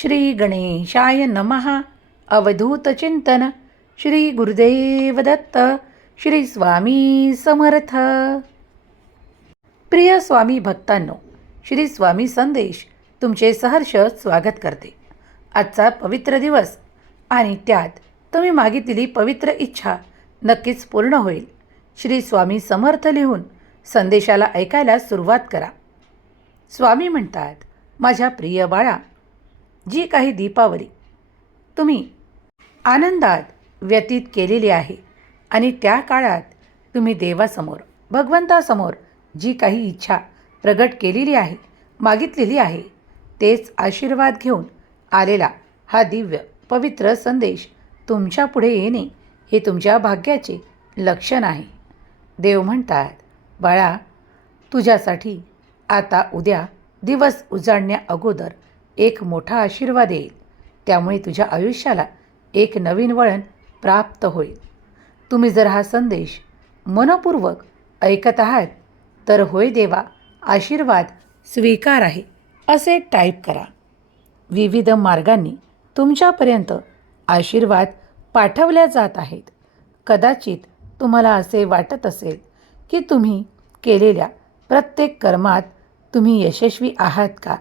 श्री गणेशाय नमः. अवधूत चिंतन. श्री गुरुदेव दत्त. श्री स्वामी समर्थ. प्रिय स्वामी भक्तांनो श्री स्वामी संदेश तुमचे सहर्ष स्वागत करते. आजचा पवित्र दिवस आणि त्यात तुम्ही मागितलेली पवित्र इच्छा नक्कीच पूर्ण होईल. श्री स्वामी समर्थ लिहून संदेशाला ऐकायला सुरुवात करा. स्वामी म्हणतात माझ्या प्रिय बाळा जी काही दीपावली. तुम्ही आनंदात व्यतीत केलेली आहे आणि त्या काळात तुम्ही देवासमोर भगवंतासमोर जी काही इच्छा प्रगट केलेली आहे मागितलेली आहे तेच आशीर्वाद घेऊन आलेला हा दिव्य पवित्र संदेश तुमच्यापुढे येणे हे तुमच्या भाग्याचे लक्षण आहे. देव म्हणतात बाळा तुझ्यासाठी आता उद्या दिवस उजाडण्या अगोदर एक मोठा आशीर्वाद येईल. त्यामुळे तुझ्या आयुष्याला एक नवीन वळण प्राप्त होईल. तुम्ही जर हा संदेश मनपूर्वक ऐकत आहात तर होय देवा आशीर्वाद स्वीकार आहे असे टाईप करा. विविध मार्गांनी तुमच्यापर्यंत आशीर्वाद पाठवल्या जात आहेत. कदाचित तुम्हाला असे वाटत असेल की तुम्ही केलेल्या प्रत्येक कर्मात तुम्ही यशस्वी आहात का?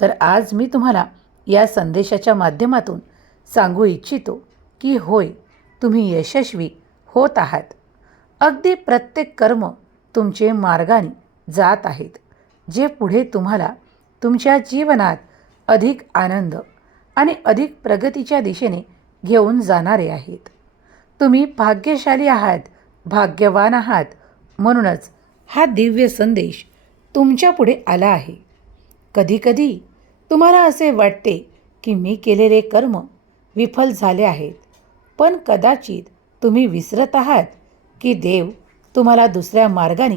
तर आज मी तुम्हाला या संदेशाच्या माध्यमातून सांगू इच्छितो की होय तुम्ही यशस्वी होत आहात. अगदी प्रत्येक कर्म तुमचे मार्गाने जात आहेत जे पुढे तुम्हाला तुमच्या जीवनात अधिक आनंद आणि अधिक प्रगतीच्या दिशेने घेऊन जाणारे आहेत. तुम्ही भाग्यशाली आहात भाग्यवान आहात म्हणूनच हा दिव्य संदेश तुमच्यापुढे आला आहे. कधीकधी तुम्हाला असे वाटते की मी केलेले कर्म विफल झाले आहेत. पण कदाचित तुम्ही विसरत आहात की देव तुम्हाला दुसऱ्या मार्गाने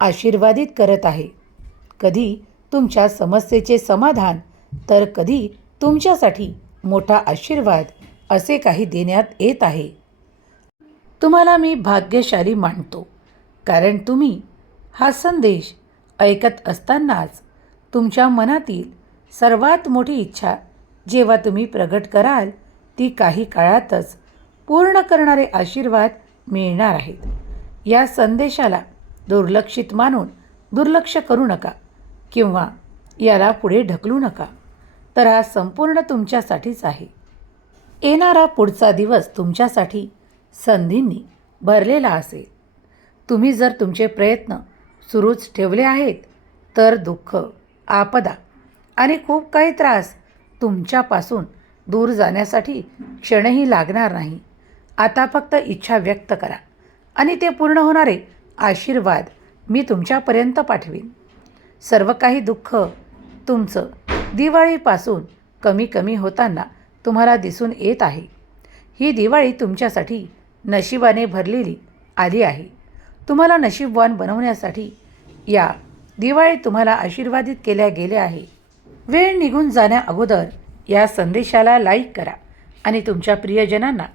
आशीर्वादित करत आहे. कधी तुमच्या समस्येचे समाधान तर कधी तुमच्यासाठी मोठा आशीर्वाद असे काही देण्यात येत आहे. तुम्हाला मी भाग्यशाली मानतो कारण तुम्ही हा संदेश ऐकत असतानाच तुमच्या मनातील सर्वात मोठी इच्छा जेव्हा तुम्ही प्रगट कराल ती काही काळातच पूर्ण करणारे आशीर्वाद मिळणार आहेत. या संदेशाला दुर्लक्षित मानून दुर्लक्ष करू नका किंवा याला पुढे ढकलू नका. तर हा संपूर्ण तुमच्यासाठीच आहे. येणारा पुढचा दिवस तुमच्यासाठी संधींनी भरलेला असेल. तुम्ही जर तुमचे प्रयत्न सुरूच ठेवले आहेत तर दुःख आपदा आणि खूप काही त्रास तुमच्यापासून दूर जाण्यासाठी क्षणही लागणार नाही. आता फक्त इच्छा व्यक्त करा आणि ते पूर्ण होणारे आशीर्वाद मी तुमच्यापर्यंत पाठवीन. सर्व काही दुःख तुमचं दिवाळीपासून कमी कमी होताना तुम्हाला दिसून येत आहे. ही दिवाळी तुमच्यासाठी नशिबाने भरलेली आली आहे. तुम्हाला नशीबवान बनवण्यासाठी या दिवाळीत तुम्हाला आशीर्वादित केल्या गेल्या आहे. वेळ निघून जाण्या अगोदर या संदेशाला लाईक करा आणि तुमच्या प्रियजनांना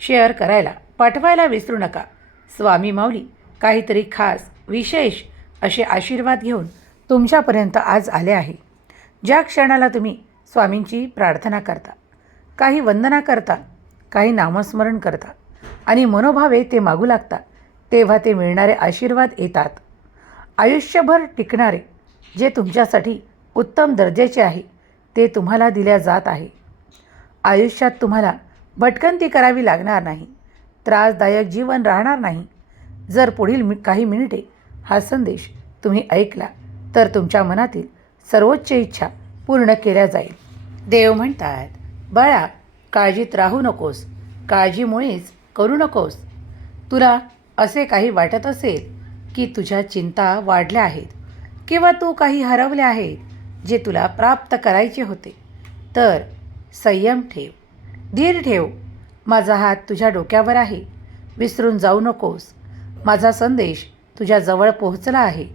शेअर करायला पाठवायला विसरू नका. स्वामी माऊली काहीतरी खास विशेष असे आशीर्वाद घेऊन तुमच्यापर्यंत आज आले आहे. ज्या क्षणाला तुम्ही स्वामींची प्रार्थना करता काही वंदना करता काही नामस्मरण करता आणि मनोभावे ते मागू लागता तेव्हा ते मिळणारे आशीर्वाद येतात. आयुष्यभर टिकणारे जे तुमच्यासाठी उत्तम दर्जाचे आहे ते तुम्हाला दिल्या जात आहे. आयुष्यात तुम्हाला भटकंती करावी लागणार नाही त्रासदायक जीवन राहणार नाही. जर पुढील मि काही मिनिटे हा संदेश तुम्ही ऐकला तर तुमच्या मनातील सर्वोच्च इच्छा पूर्ण केल्या जाईल. देव म्हणतात बाळा काळजीत राहू नकोस. काळजीमुळेच करू नकोस. तुला असे काही वाटत असेल की तुझ्या चिंता वाढल्या आहेत. किंवा तू काही हरवले आहेत जे तुला प्राप्त करायचे होते. तर संयम ठेव. धीर ठेव. माझा हात तुझ्या डोक्यावर आहे. विसरून जाऊ नकोस. माझा संदेश तुझ्याजवळ पोहोचला आहे.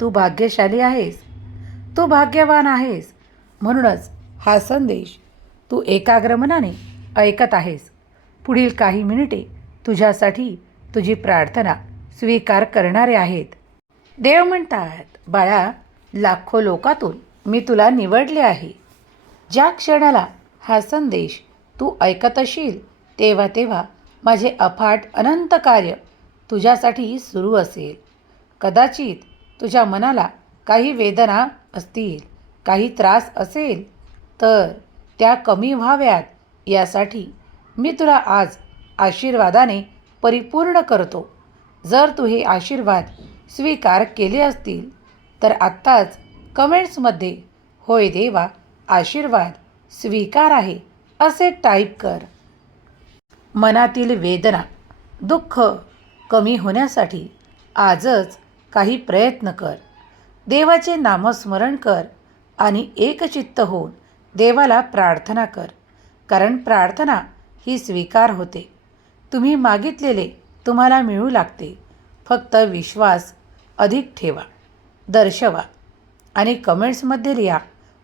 तू भाग्यशाली आहेस. तू भाग्यवान आहेस. म्हणूनच हा संदेश तू एकाग्र मनाने ऐकत आहेस. पुढील काही मिनिटे तुझ्यासाठी तुझी प्रार्थना स्वीकार करणारे आहेत. देव म्हणतात बाळा लाखो लोकातून मी तुला निवडले आहे. ज्या क्षणाला हा संदेश तू ऐकत असशील तेव्हा तेव्हा माझे अफाट अनंत कार्य तुझ्यासाठी सुरू असेल. कदाचित तुझ्या मनाला काही वेदना असतील काही त्रास असेल तर त्या कमी व्हाव्यात. यासाठी मी तुला आज आशीर्वादाने परिपूर्ण करतो. जर तू हे आशीर्वाद स्वीकार केले असतील तर आत्ताच कमेंट्समध्ये होय देवा आशीर्वाद स्वीकार आहे असे टाईप कर. मनातील वेदना दुःख कमी होण्यासाठी आजच काही प्रयत्न कर. देवाचे नामस्मरण कर आणि एकचित्त होऊन देवाला प्रार्थना कर कारण प्रार्थना ही स्वीकार होते. तुम्ही मागितलेले तुम्हाला मिळू लागते. फक्त विश्वास अधिक ठेवा दर्शवा आणि कमेंट्समध्ये लिहा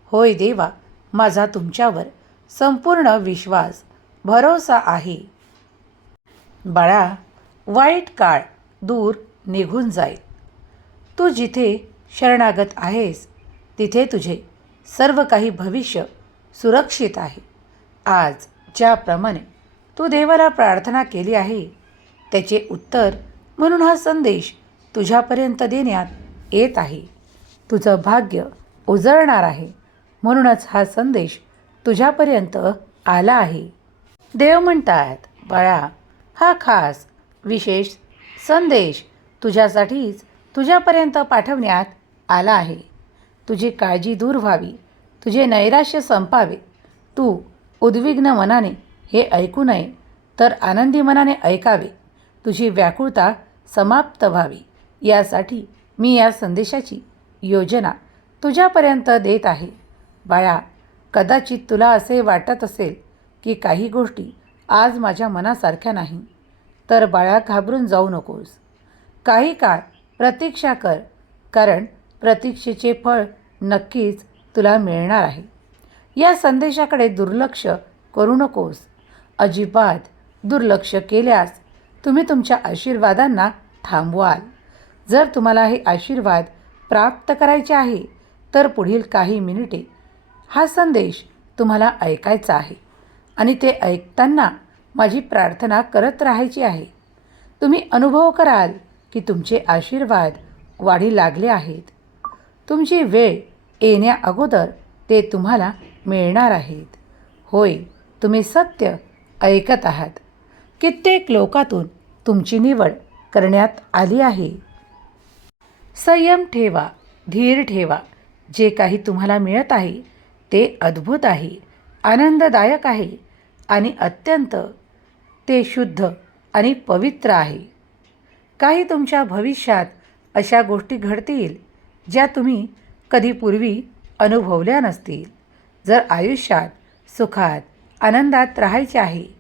होय देवा माझा तुमच्यावर संपूर्ण विश्वास भरोसा आहे. बाळा वाईट काळ दूर निघून जाईल. तू जिथे शरणागत आहेस तिथे तुझे सर्व काही भविष्य सुरक्षित आहे. आज ज्याप्रमाणे तू देवाला प्रार्थना केली आहे त्याचे उत्तर म्हणून हा संदेश तुझ्यापर्यंत देण्यात येत आहे. तुझं भाग्य उजळणार आहे म्हणूनच हा संदेश तुझ्यापर्यंत आला आहे. देव म्हणतात बाळा हा खास विशेष संदेश तुझ्यासाठीच तुझ्यापर्यंत पाठवण्यात आला आहे. तुझी काळजी दूर व्हावी तुझे नैराश्य संपावे. तू उद्विग्न मनाने हे ऐकू नये तर आनंदी मनाने ऐकावे. तुझी व्याकुळता समाप्त व्हावी. यासाठी मी या संदेशाची योजना तुझ्यापर्यंत देत आहे. बाळा कदाचित तुला असे वाटत असेल की काही गोष्टी आज माझ्या मनासारख्या नाही तर बाळा घाबरून जाऊ नकोस. काही काळ प्रतीक्षा कर कारण प्रतीक्षेचे फळ नक्कीच तुला मिळणार आहे. या संदेशाकडे दुर्लक्ष करू नकोस. अजिबात दुर्लक्ष केल्यास तुम्ही तुमच्या आशीर्वादांना थांबवाल. जर तुम्हाला हे आशीर्वाद प्राप्त करायचे आहे तर पुढील काही मिनिटे हा संदेश तुम्हाला ऐकायचा आहे आणि ते ऐकताना माझी प्रार्थना करत राहायची आहे. तुम्ही अनुभव कराल की तुमचे आशीर्वाद वाढी लागले आहेत. तुमची वेळ येण्या अगोदर ते तुम्हाला मिळणार आहेत. होय तुम्ही सत्य ऐकत आहात. कित्येक लोकातून तुमची निवड करण्यात आली आहे. संयम ठेवा धीर ठेवा. जे काही तुम्हाला मिळत आहे ते अद्भुत आहे आनंददायक आहे आणि अत्यंत ते शुद्ध आणि पवित्र आहे. काही तुमच्या भविष्यात अशा गोष्टी घडतील ज्या तुम्ही कधी पूर्वी अनुभवल्या नसतील. जर आयुष्यात सुखात आनंदात राहायचे आहे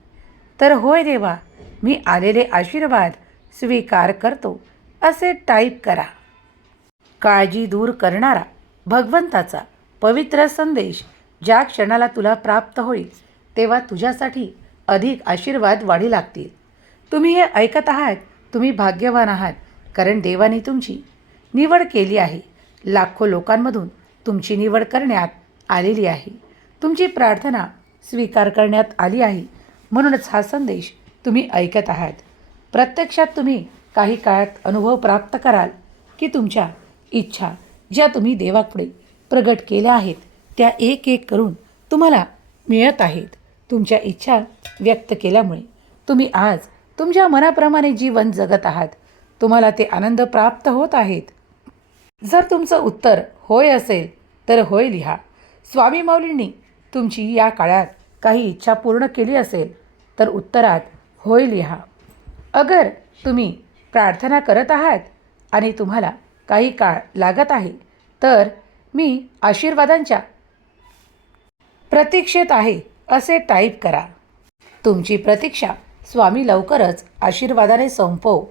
तर होय देवा मी आलेले आशीर्वाद स्वीकार करतो असे टाईप करा. काळजी दूर करणारा भगवंताचा पवित्र संदेश ज्या क्षणाला तुला प्राप्त होईल तेव्हा तुझ्यासाठी अधिक आशीर्वाद वाढी लागतील. तुम्ही हे ऐकत आहात तुम्ही भाग्यवान आहात कारण देवाने तुमची निवड केली आहे. लाखो लोकांमधून तुमची निवड करण्यात आलेली आहे. तुमची प्रार्थना स्वीकार करण्यात आली आहे. म्हणूनच हा संदेश तुम्ही ऐकत आहात. प्रत्यक्षात तुम्ही काही काळात अनुभव प्राप्त कराल की तुमच्या इच्छा ज्या तुम्ही देवापुढे प्रगट केल्या आहेत त्या एक एक करून तुम्हाला मिळत आहेत. तुमच्या इच्छा व्यक्त केल्यामुळे तुम्ही आज तुमच्या मनाप्रमाणे जीवन जगत आहात. तुम्हाला ते आनंद प्राप्त होत आहेत. जर तुमचं उत्तर होय असेल तर होय लिहा. स्वामी माऊलींनी तुमची या काळात काही इच्छा पूर्ण केली असेल तर उत्तरात होय लिहा. अगर तुम्ही प्रार्थना करत आहात आणि तुम्हाला काही काळ लागत आहे तर मी आशीर्वादांच्या प्रतीक्षेत आहे असे टाईप करा. तुमची प्रतीक्षा स्वामी लवकरच आशीर्वादाने संपव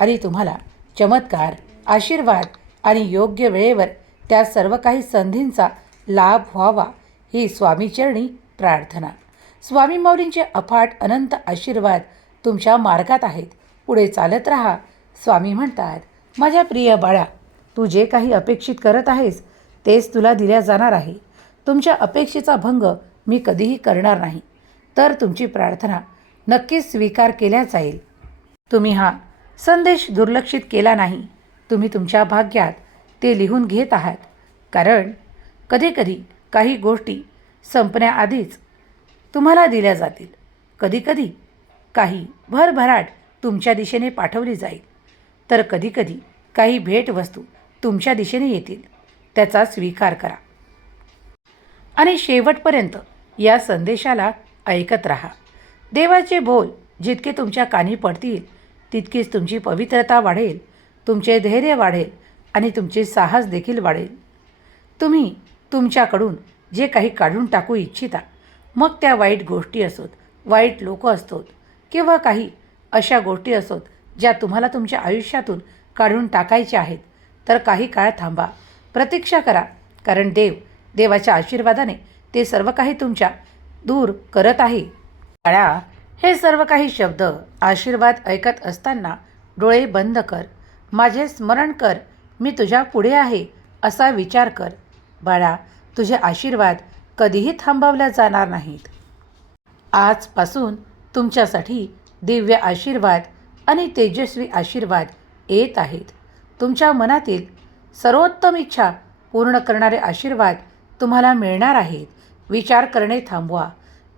आणि तुम्हाला चमत्कार आशीर्वाद आणि योग्य वेळेवर त्या सर्व काही संधींचा लाभ व्हावा ही स्वामीचरणी प्रार्थना. स्वामी माऊलींचे अफाट अनंत आशीर्वाद तुमच्या मार्गात आहेत. पुढे चालत राहा. स्वामी म्हणतात माझ्या प्रिय बाळा तू जे काही अपेक्षित करत आहेस तेच तुला दिल्या जाणार आहे. तुमच्या अपेक्षेचा भंग मी कधीही करणार नाही. तर तुमची प्रार्थना नक्कीच स्वीकार केल्या जाईल. तुम्ही हा संदेश दुर्लक्षित केला नाही. तुम्ही तुमच्या भाग्यात ते लिहून घेत आहात. कारण कधीकधी काही गोष्टी संपण्याआधीच तुम्हाला दिल्या जातील. कधीकधी काही भरभराट तुमच्या दिशेने पाठवली जाईल. तर कधीकधी काही भेटवस्तू तुमच्या दिशेने येतील. त्याचा स्वीकार करा. आणि शेवटपर्यंत या संदेशाला ऐकत राहा. देवाचे बोल जितके तुमच्या कानी पडतील तितकीच तुमची पवित्रता वाढेल तुमचे धैर्य वाढेल आणि तुमचे साहस देखील वाढेल. तुम्ही तुमच्याकडून जे काही काढून टाकू इच्छिता मग त्या वाईट गोष्टी असोत वाईट लोक असतोत किंवा काही अशा गोष्टी असोत ज्या तुम्हाला तुमच्या आयुष्यातून काढून टाकायच्या आहेत तर काही काळ थांबा प्रतीक्षा करा कारण देव देवाच्या आशीर्वादाने ते सर्व काही तुमच्या दूर करत आहे. बाळा हे सर्व काही शब्द आशीर्वाद ऐकत असताना डोळे बंद कर माझे स्मरण कर मी तुझ्या पुढे आहे असा विचार कर. बाळा तुझे आशीर्वाद कधीही थांबवल्या जाणार नाहीत. आजपासून तुमच्यासाठी दिव्य आशीर्वाद आणि तेजस्वी आशीर्वाद येत आहेत. तुमच्या मनातील सर्वोत्तम इच्छा पूर्ण करणारे आशीर्वाद तुम्हाला मिळणार आहेत. विचार करणे थांबवा.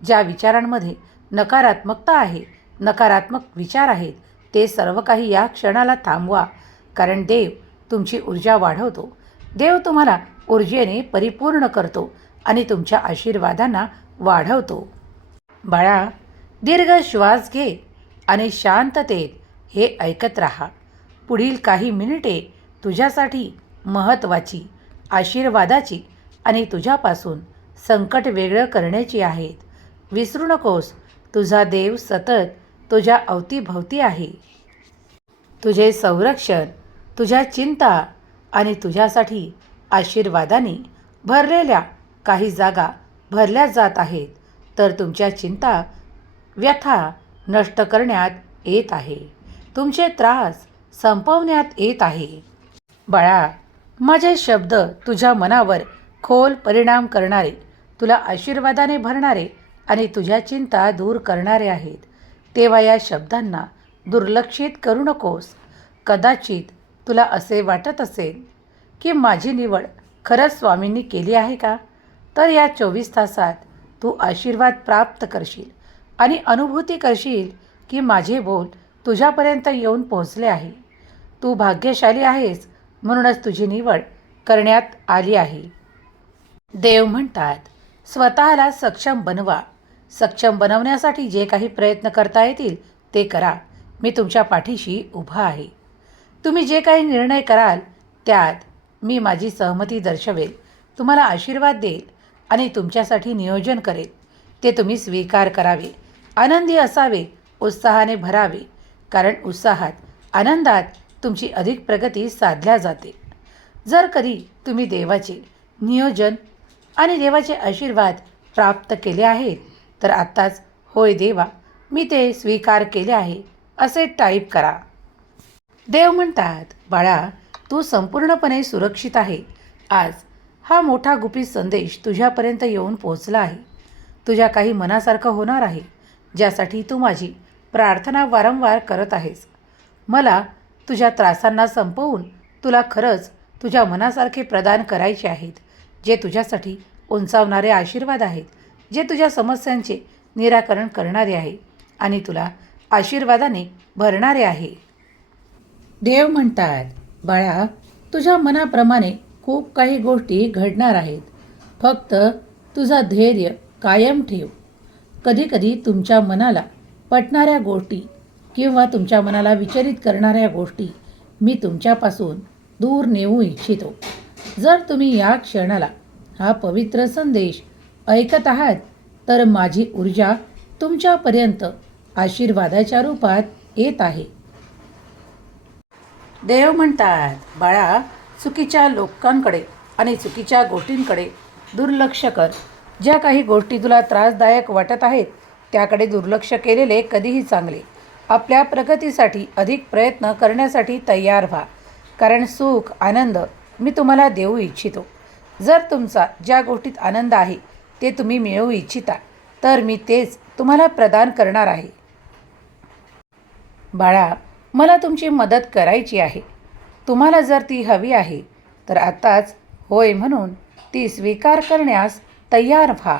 ज्या विचारांमध्ये नकारात्मकता आहे नकारात्मक विचार आहेत ते सर्व काही या क्षणाला थांबवा. कारण देव तुमची ऊर्जा वाढवतो. देव तुम्हाला ऊर्जेने परिपूर्ण करतो आणि तुमच्या आशीर्वादांना वाढवतो. बाळा दीर्घ श्वास घे आणि शांततेत हे ऐकत राहा. पुढील काही मिनिटे तुझ्यासाठी महत्त्वाची आशीर्वादाची आणि तुझ्यापासून संकट वेगळं करण्याची आहेत. विसरू नकोस तुझा देव सतत तुझ्या अवतीभवती आहे. तुझे संरक्षण तुझ्या चिंता आणि तुझ्यासाठी आशीर्वादाने भरलेल्या काही जागा भरल्या जात आहेत. तर तुमच्या चिंता व्यथा नष्ट करण्यात येत आहे. तुमचे त्रास संपवण्यात येत आहे. बाळा माझे शब्द तुझ्या मनावर खोल परिणाम करणारे तुला आशीर्वादाने भरणारे आणि तुझ्या चिंता दूर करणारे आहेत. तेव्हा या शब्दांना दुर्लक्षित करू नकोस. कदाचित तुला असे वाटत असेल की माझी निवड खरंच स्वामींनी केली आहे का? तर या चोवीस तासात तू आशीर्वाद प्राप्त करशील आणि अनुभूती करशील की माझे बोल तुझ्यापर्यंत येऊन पोहोचले आहे. तू भाग्यशाली आहेस म्हणूनच तुझी निवड करण्यात आली आहे. देव म्हणतात स्वतःला सक्षम बनवा. सक्षम बनवण्यासाठी जे काही प्रयत्न करता येतील ते करा. मी तुमच्या पाठीशी उभा आहे. तुम्ही जे काही निर्णय कराल त्यात मी माझी सहमती दर्शवेल. तुम्हाला आशीर्वाद देईल आणि तुमच्यासाठी नियोजन करेल. ते तुम्ही स्वीकार करावे. आनंदी असावे उत्साहाने भरावे कारण उत्साहात आनंदात तुमची अधिक प्रगती साधल्या जाते. जर कधी तुम्ही देवाचे नियोजन आणि देवाचे आशीर्वाद प्राप्त केले आहेत तर आत्ताच होय देवा मी ते स्वीकार केले आहे असे टाईप करा. देव म्हणतात बाळा तू संपूर्णपणे सुरक्षित आहे. आज हा मोठा गुपित संदेश तुझ्यापर्यंत येऊन पोहोचला आहे. तुझ्या काही मनासारखं होणार आहे ज्यासाठी तू माझी प्रार्थना वारंवार करत आहेस. मला तुझ्या त्रासांना संपवून तुला खरंच तुझ्या मनासारखे प्रदान करायचे आहेत जे तुझ्यासाठी उंचावणारे आशीर्वाद आहेत जे तुझ्या समस्यांचे निराकरण करणारे आहे आणि तुला आशीर्वादाने भरणारे आहे. देव म्हणतात बाळा तुझ्या मनाप्रमाणे खूप काही गोष्टी घडणार आहेत. फक्त तुझा धैर्य कायम ठेव. कधीकधी तुमच्या मनाला पटणाऱ्या गोष्टी किंवा तुमच्या मनाला विचलित करणाऱ्या गोष्टी मी तुमच्यापासून दूर नेऊ इच्छितो. जर तुम्ही या क्षणाला हा पवित्र संदेश ऐकत आहात तर माझी ऊर्जा तुमच्यापर्यंत आशीर्वादाच्या रूपात येत आहे. देव म्हणतात बाळा चुकीच्या लोकांकडे आणि चुकीच्या गोष्टींकडे दुर्लक्ष कर. ज्या काही गोष्टी तुला त्रासदायक वाटत आहेत त्याकडे दुर्लक्ष केलेले कधीही चांगले. आपल्या प्रगतीसाठी अधिक प्रयत्न करण्यासाठी तयार व्हा. कारण सुख आनंद मी तुम्हाला देऊ इच्छितो. जर तुमचा ज्या गोष्टीत आनंद आहे ते तुम्ही मिळवू इच्छिता तर मी तेच तुम्हाला प्रदान करणार आहे. बाळा मला तुमची मदत करायची आहे. तुम्हाला जर ती हवी आहे तर आत्ताच होय म्हणून ती स्वीकार करण्यास तयार व्हा.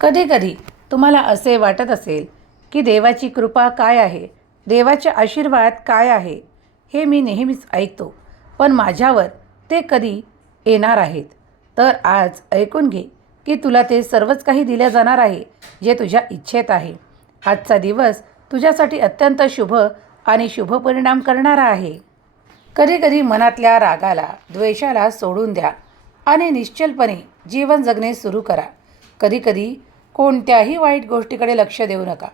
कधीकधी तुम्हाला असे वाटत असेल की देवाची कृपा काय आहे देवाचे आशीर्वाद काय आहे हे मी नेहमीच ऐकतो पण माझ्यावर ते कधी येणार आहेत. तर आज ऐकून घे की तुला ते सर्वच काही दिल्या जाणार आहे जे तुझ्या इच्छेत आहे. आजचा दिवस तुझ्यासाठी अत्यंत शुभ आणि शुभ परिणाम करणारा आहे. कधीकधी मनातल्या रागाला द्वेषाला सोडून द्या आणि निश्चलपणे जीवन जगणे सुरू करा. कधीकधी कोणत्याही वाईट गोष्टीकडे लक्ष देऊ नका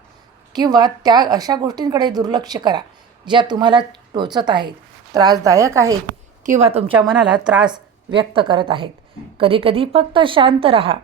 किंवा त्या अशा गोष्टींकडे दुर्लक्ष करा ज्या तुम्हाला टोचत आहेत त्रासदायक आहेत किंवा तुमच्या मनाला त्रास व्यक्त करत आहेत. कधीकधी फक्त शांत राहा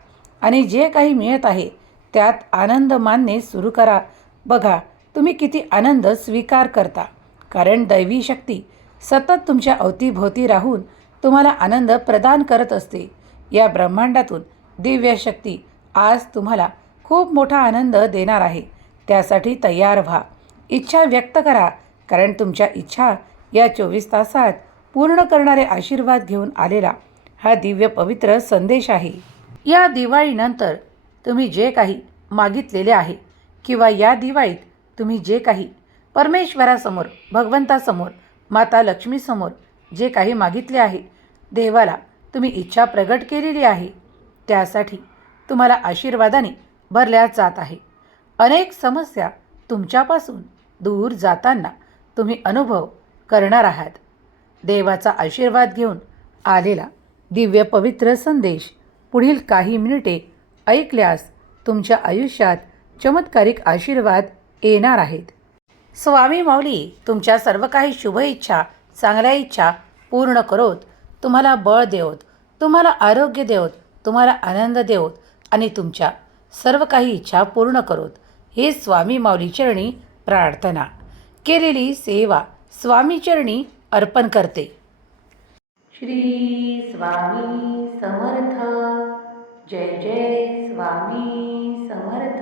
आणि जे काही मिळत आहे त्यात आनंद मानणे सुरू करा. बघा तुम्ही किती आनंद स्वीकार करता. कारण दैवी शक्ती सतत तुमच्या अवतीभोवती राहून तुम्हाला आनंद प्रदान करत असते. या ब्रह्मांडातून दिव्य शक्ती आज तुम्हाला खूप मोठा आनंद देणार आहे. त्यासाठी तयार व्हा. इच्छा व्यक्त करा. कारण तुमच्या इच्छा या चोवीस तासात पूर्ण करणारे आशीर्वाद घेऊन आलेला हा दिव्य पवित्र संदेश आहे. या दिवाळीनंतर तुम्ही जे काही मागितलेले आहे किंवा या दिवाळीत तुम्ही जे काही परमेश्वरासमोर भगवंतासमोर माता लक्ष्मीसमोर जे काही मागितले आहे देवाला तुम्ही इच्छा प्रगट केलेली आहे त्यासाठी तुम्हाला आशीर्वादाने भरल्या जात आहे. अनेक समस्या तुमच्यापासून दूर जाताना तुम्ही अनुभव करणार आहात. देवाचा आशीर्वाद घेऊन आलेला दिव्य पवित्र संदेश पुढील काही मिनिटे ऐकल्यास तुमच्या आयुष्यात चमत्कारिक आशीर्वाद येणार आहेत. स्वामी माऊली तुमच्या सर्व काही शुभ इच्छा चांगल्या इच्छा पूर्ण करोत. तुम्हाला बळ देवत तुम्हाला आरोग्य देवत तुम्हाला आनंद देवत आणि तुमच्या सर्व काही इच्छा पूर्ण करोत. हे स्वामी माऊली चरणी प्रार्थना. केलेली सेवा स्वामी चरणी अर्पण करते. श्री स्वामी समर्थ. जय जय स्वामी समर्थ.